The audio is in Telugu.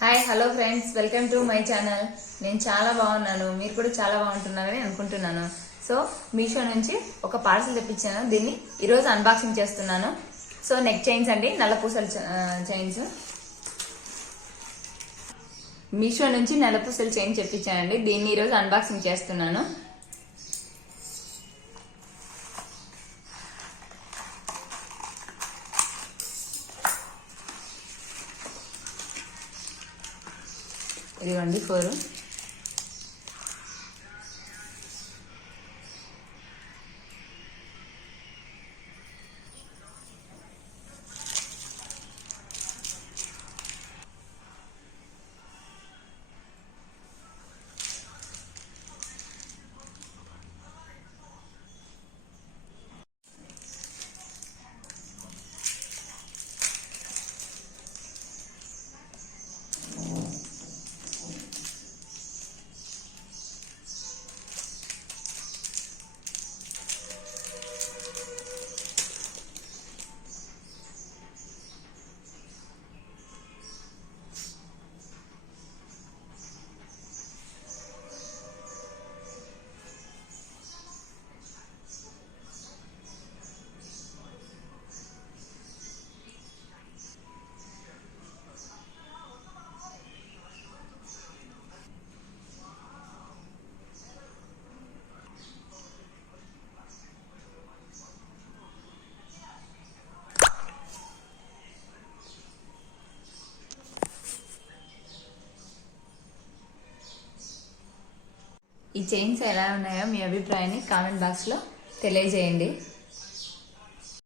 Hi hello friends, welcome to my channel. నేను చాలా బాగున్నాను, మీరు కూడా చాలా బాగుంటున్నారని అనుకుంటున్నాను. సో మీషో నుంచి ఒక పార్సల్ తెప్పించాను. దీన్ని ఈరోజు అన్బాక్సింగ్ చేస్తున్నాను. సో నెక్ చైన్స్ అండి, నల్లపూసల చైన్స్. మీషో నుంచి నల్లపూసల చైన్ తెప్పించానండి. దీన్ని ఈరోజు అన్బాక్సింగ్ చేస్తున్నాను. ఇదిగోండి 4. ఈ చైన్స్ ఎలా ఉన్నాయో మీ అభిప్రాయాన్ని కామెంట్ బాక్స్లో తెలియజేయండి.